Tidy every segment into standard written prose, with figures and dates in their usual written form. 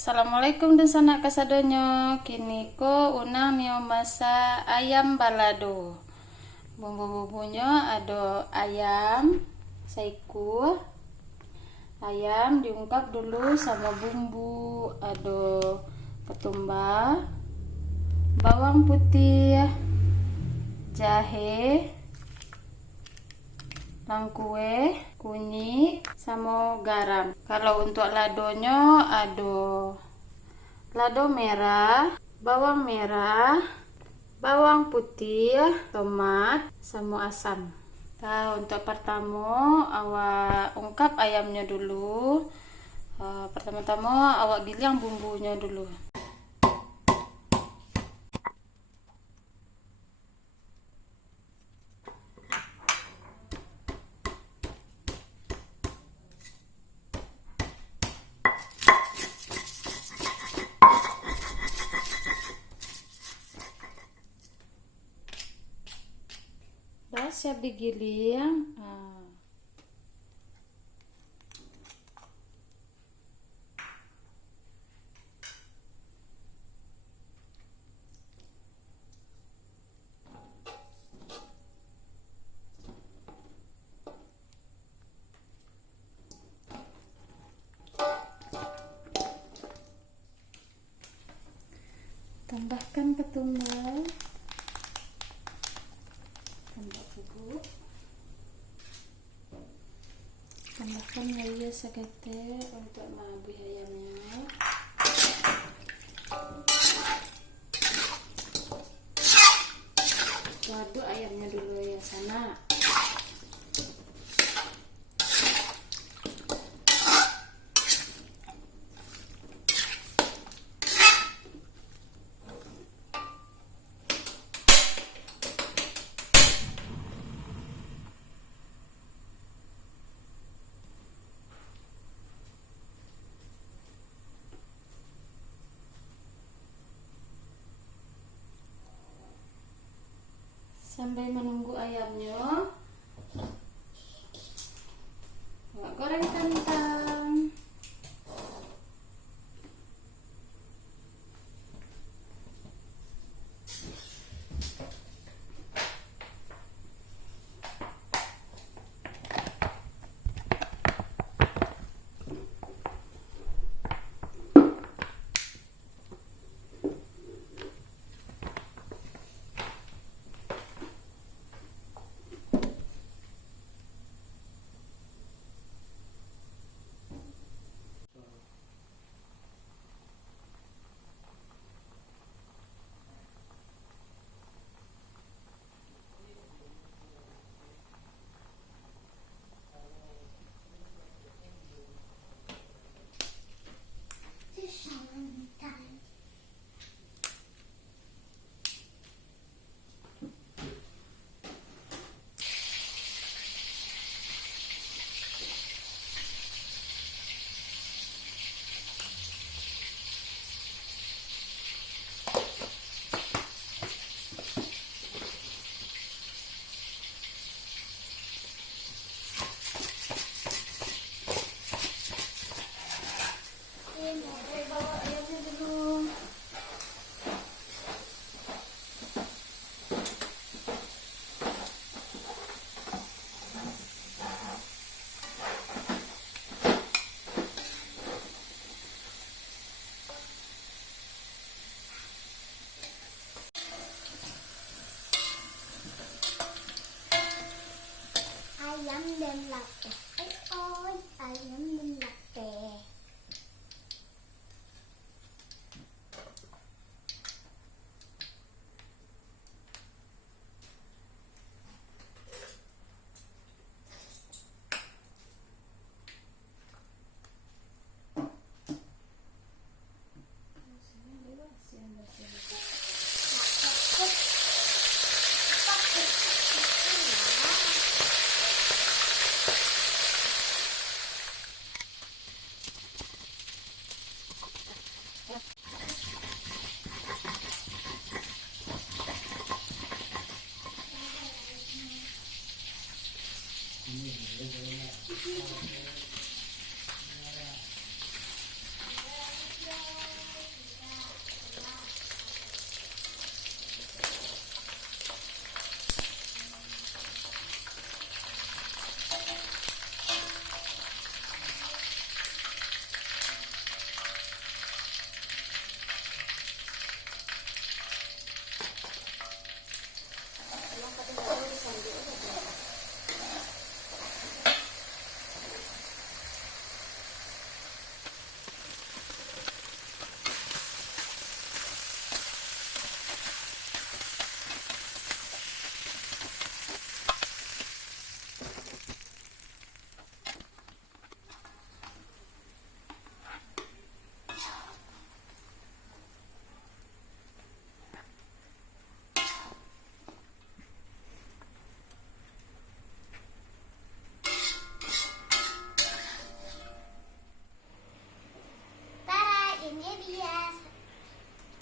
Assalamualaikum dan sanak kasadonyo. Kini ko unang nio masak ayam balado. Bumbu-bumbunya ada ayam, saiku. Ayam diungkap dulu sama bumbu, ada ketumbar, bawang putih, jahe, langkue, kunyit, sama garam. Kalau untuk ladonya ada lado merah, bawang putih, tomat, sama asam. Nah, untuk pertama awak ungkap ayamnya dulu. Pertama-tama awak giling bumbunya dulu. Dah siap digiling. Tambahkan ketumbar, tambah bubuk, tambahkan lagi sekete untuk mabih ayamnya. Aduk ayamnya dulu ya sana. Sampai menunggu ayamnya, goreng kentang.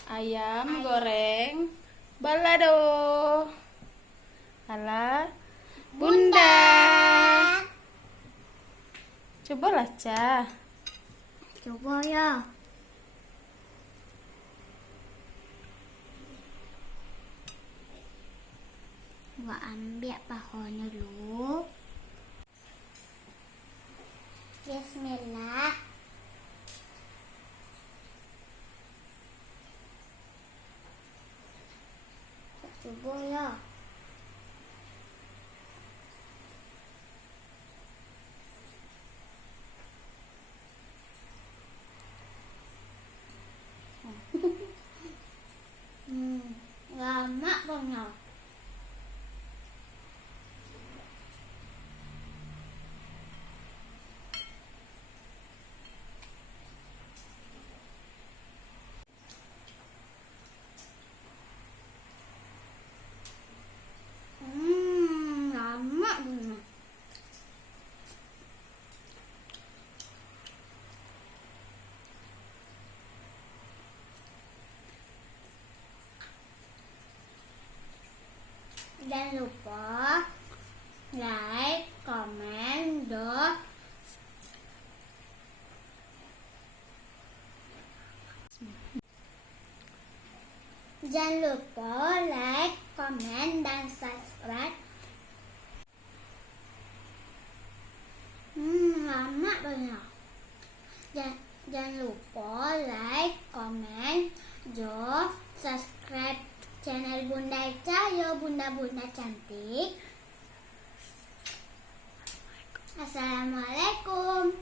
Ayam goreng balado ala Bunda. Cobalah, Ca. Coba ya. Gua ambil pahonya dulu. Bismillah. Coba ya. Lama banget. Lama banget. Jangan lupa like, comment, Jangan lupa like, comment, dan subscribe. Lama banget. Jangan lupa like, comment, subscribe channel Bunda Eca, yo bunda-bunda cantik. Assalamualaikum.